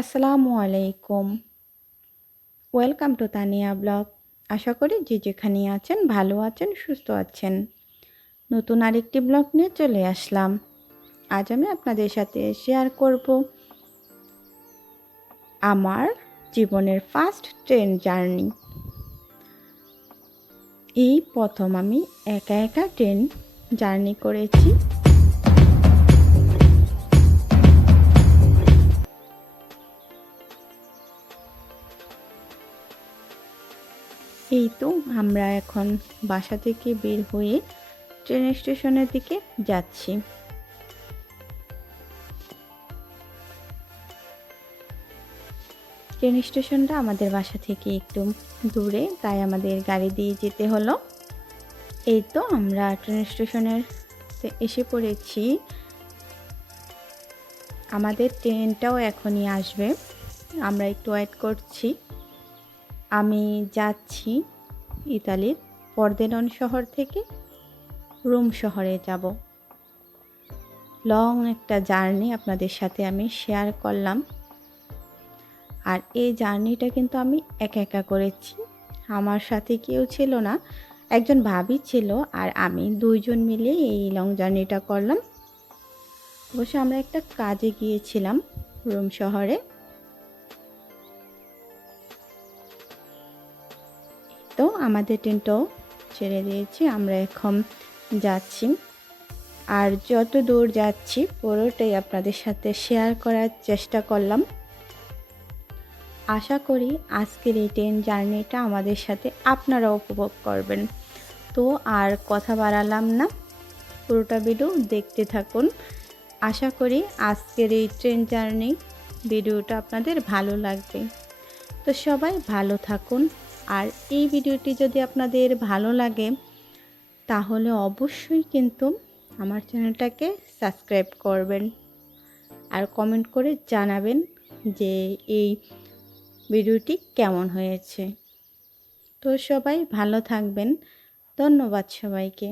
আসসালামু আলাইকুম। Welcome to Tania blog. আশা করি যে যেখানে আছেন ভালো আছেন, সুস্থ আছেন। নতুন আরেকটি ব্লগ নিয়ে চলে আসলাম। আজ আমি আপনাদের সাথে শেয়ার করব আমার জীবনের ফার্স্ট ট্রেন জার্নি। এই প্রথম আমি একা একা ট্রেন জার্নি করেছি। এই তো আমরা এখন বাসা থেকে বের হয়ে ট্রেন স্টেশনের দিকে যাচ্ছি। ট্রেন স্টেশনটা আমাদের বাসা থেকে একটু দূরে, তাই আমাদের গাড়ি দিয়ে যেতে হলো। এই তো আমরা ট্রেন স্টেশনের এসে পড়েছি। আমাদের ট্রেনটাও এখনই আসবে, আমরা একটু ওয়েট করছি। আমি যাচ্ছি ইতালির পর্দেনন শহর থেকে রোম শহরে যাব। লং একটা জার্নি আপনাদের সাথে আমি শেয়ার করলাম। আর এই জার্নিটা কিন্তু আমি একা একা করেছি, আমার সাথে কেউ ছিল না। একজন ভাবি ছিল আর আমি দুইজন মিলে এই লং জার্নিটা করলাম। অবশ্য আমরা একটা কাজে গিয়েছিলাম রোম শহরে। তো আমাদের ট্রেনটাও ছেড়ে দিয়েছি, আমরা এখন যাচ্ছি। আর যত দূর যাচ্ছি পুরোটাই আপনাদের সাথে শেয়ার করার চেষ্টা করলাম। আশা করি আজকের এই ট্রেন জার্নিটা আমাদের সাথে আপনারা উপভোগ করবেন। তো আর কথা বাড়ালাম না, পুরোটা ভিডিও দেখতে থাকুন। আশা করি আজকের এই ট্রেন জার্নি ভিডিওটা আপনাদের ভালো লাগবে। তো সবাই ভালো থাকুন। আর এই ভিডিওটি যদি আপনাদের ভালো লাগে তাহলে অবশ্যই কিন্তু আমার চ্যানেলটাকে সাবস্ক্রাইব করবেন আর কমেন্ট করে জানাবেন যে এই ভিডিওটি কেমন হয়েছে। তো সবাই ভালো থাকবেন। ধন্যবাদ সবাইকে।